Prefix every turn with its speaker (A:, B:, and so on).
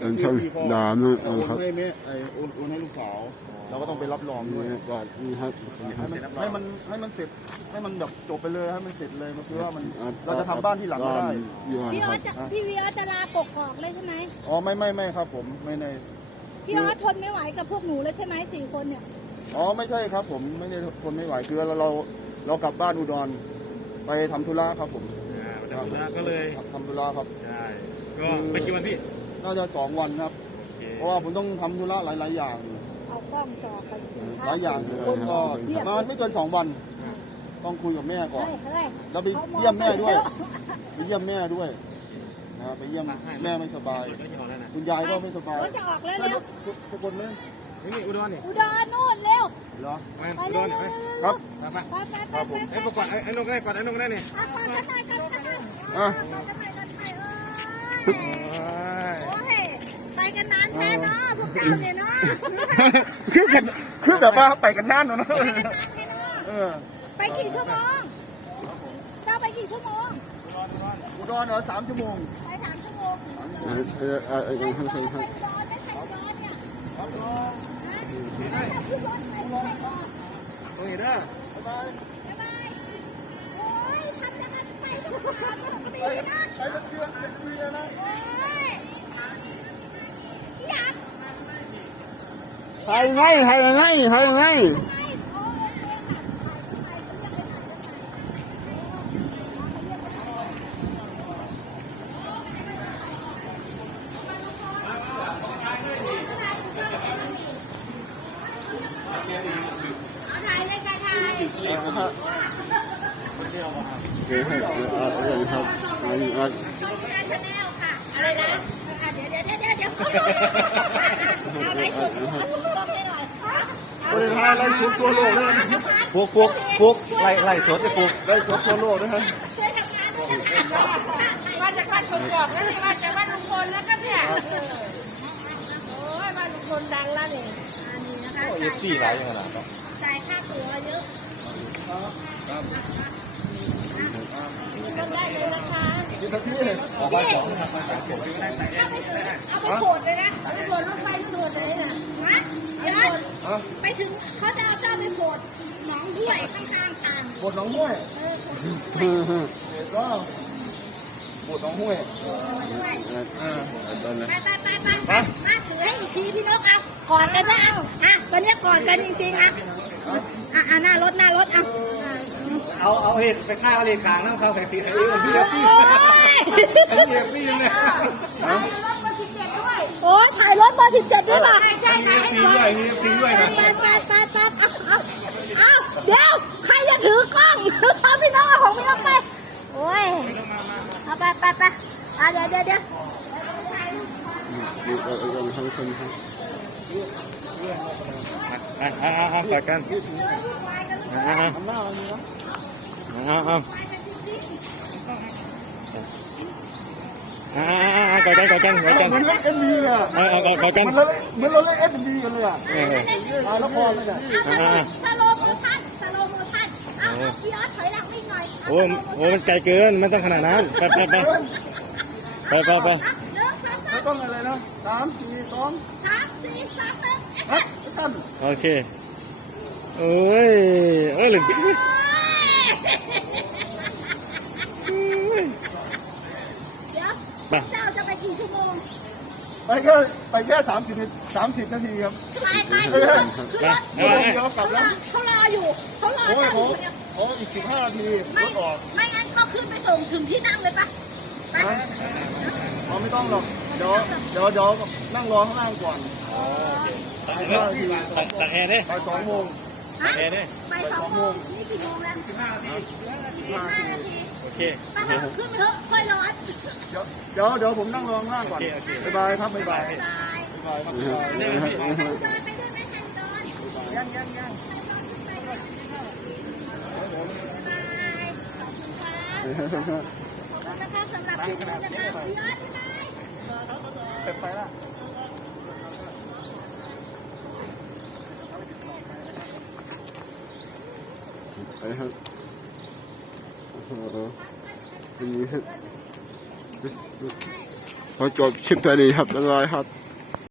A: ชนด่านะ
B: โอน
A: ครับ
B: ให้แม่โอนให้ลูกสาวเราก็ต้องไปรับรองด้วย
A: ก่อนนี่ครับ
B: ให้มันเสร็จให้มันแบบจบไปเลยให้มันเสร็จเลยมันคือว่ามันเราจะทำบ้านที่หลังไม่ได้
C: พี่ออสจะลากกอกเลยใช่ไหม
B: อ๋อไม่ครับผมไม่ใน
C: พี่ออสทนไม่ไหวกับพวกหนูแล้วใช่ไหม4 คนเนี่ย
B: อ๋อไม่ใช่ครับผมไม่ได้ทนไม่ไหวคือเรากลับบ้านอุดรไปทำธุระครับผม
D: ทำธุระก็เลย
B: ทำธุระครับ
D: ใช่ก็ไปกี่วันพี่
B: น่าจะ2 วันครับ เพราะว่าผมต้องทำธุระหลายอย่าง
C: เอากล้องจ่อกันสิ
B: หลายอย่างก็ประมาณไม่เกิน2 วัน ต้องคุยกับแม่ก่อน
C: เฮ้ย
B: แล้วไปเยี่ยมแม่ด้วยไปเยี่ยมแม่ด้วยนะไปเยี่ยมแม่ไม่สบาย คุณยายก็ไม่สบาย
C: เขาจะออกแล้วเร็ว
B: ทุกคนเลย
D: นี่อุดรนี่
C: อุดรนู่นเร็ว
B: เหรอ
C: ไป
D: อุด
C: เร็ว
D: รนี่
B: ครับ
D: ไปไอ้ประกวดไอ้นกได้ก่อนไอ้นกได้นี่
C: ก่อนจะไปกันจะไป
B: อ่ะ
C: ก่อนจะไปกันไปโอ้ยไปกันนานแท้เนาะพวกเจ้าเนี่ยเนาะ
B: คือแบบว่าไปกันนานเนาะ
C: ไปกันนานแท้เนาะ ไปกี่ชั่วโมงเจ้าไปกี่ชั่วโมง
B: อุดรเหรอ3 ชั่วโมง
C: ไป3 ชั่วโมง
A: ยังข้างข้างข้าง
D: ตรงนี้เด้อ
B: ไปเป็นเดือนเป็นปีนะ
A: ใครไงใครไงใครไงเดี๋ยวให้อะไรครับอะไร
C: อะไรนะเดี๋ยวอะไรสุด
B: คนไทยไล่สุดทั่วโลกเลย
D: ปุ๊กไล่สดไอ้ปุ๊ก
B: ไล่สุดทั่วโลกนะครับ
C: ช่วยทำงานด้วยนะคะมาจากบ้านคนกอกแล้วนี่มาจากบ้านลุงพลแล้วก็เนี่ยโอ้ยบ้านลุงพลดังแล้วนี่อันนี้นะคะ
D: เอฟซีหลายอย่างขนาดนั้น
C: จ่ายค่าตั๋วเยอะทำได้เลยนะคะ
B: ที่ทักที่
D: ออกไปสองนะครับ
C: เอาไปโผล่เลยนะไปโผล่รถไฟโผล่เลยนะฮะเดี๋ยวไปถึงเขาจะเอาเจ้าไปโผล่หนองห้วยข้างๆทาง
B: บทน้องห้วยเด็กก็บทน้องห้วย
C: ไปมาถือให้อีกทีพี่นกเอากอดกันนะเอาวันนี้กอดกันจริงๆนะหน้ารถ
D: เอาเห็ดไปฆ่าเอาเหล็กขางน้ำเขาใส่ตีไอ้พี่เอฟซีไอ้เอฟซีเนี่ย
C: โอ้ยถ่ายรถเบอร์17ด้วยป่ะใช่ถ่ายให้หน่อย
D: ทิ้งด้วยนะ
C: ไปเอาเดี๋ยวใครจะถือกล้องเอาพี่น้องของพี่น้องไปโอ้ยเอาไปเดี๋ยว
A: ยังข้างข้างข้าง
D: กอดกัน
B: ทำหน้าอะไรนี้นะ
D: กอดกัน
B: เหมือนเล่นเอ็มบีเลยอ่ะ
D: กอดกัน
B: เหมือนเราเล่นเอ็มบีกันเลยอ่ะละครเลยอ่ะ
C: สโลโมชั่นพี่ออสถอยหลังอีกหน่อย
D: โอ้มันไกลเกินมันต้องขนาดนั้นไป
C: 1 2 3
B: ไม่ต้องอะไรนะ3 4 2 ครับท่าน
D: โอเคโอ้ยหรือ
C: เดี๋ยวเจ้าจะไปกี่ชั่วโมง
B: ไปแค่30 นาทีครับ
C: ไปเ
B: ดี๋ยวกลับแล้ว
C: เขารออยู่
B: โอ้ย
C: เจ้าอยู่
B: โอ้อีก15 นาทีรถออก
C: ไม่งั้นก็ขึ้นไปส่งถึงที่นั่งเลยปะไป
B: ไม่ต้องหรอกเดี๋ยวนั่งรอข้างล่างก่อน
D: ตัดแอร์ดิ
B: ไป2 โมง
D: แอร์ดิ
C: ไป2 โมงนี่กี่โมงแล้ว15 นาที
D: โอเค
C: ไปเถอะขึ้นไปเถอะค่อยร้อน
B: เดี๋ยวผมนั่งรอข้างล่างก่อนบ๊ายบายครับบ๊ายบายครับ
C: ไปด้วยไหมทันดอน
B: ยัง
C: ขอบคุณนะคะสำหรับที่คุณจะทำพี่ออส
B: ไปละ
A: ไปครับโอ้โหดีครับขอจบคลิปตัวนี้ครับบ๊ายบายครับ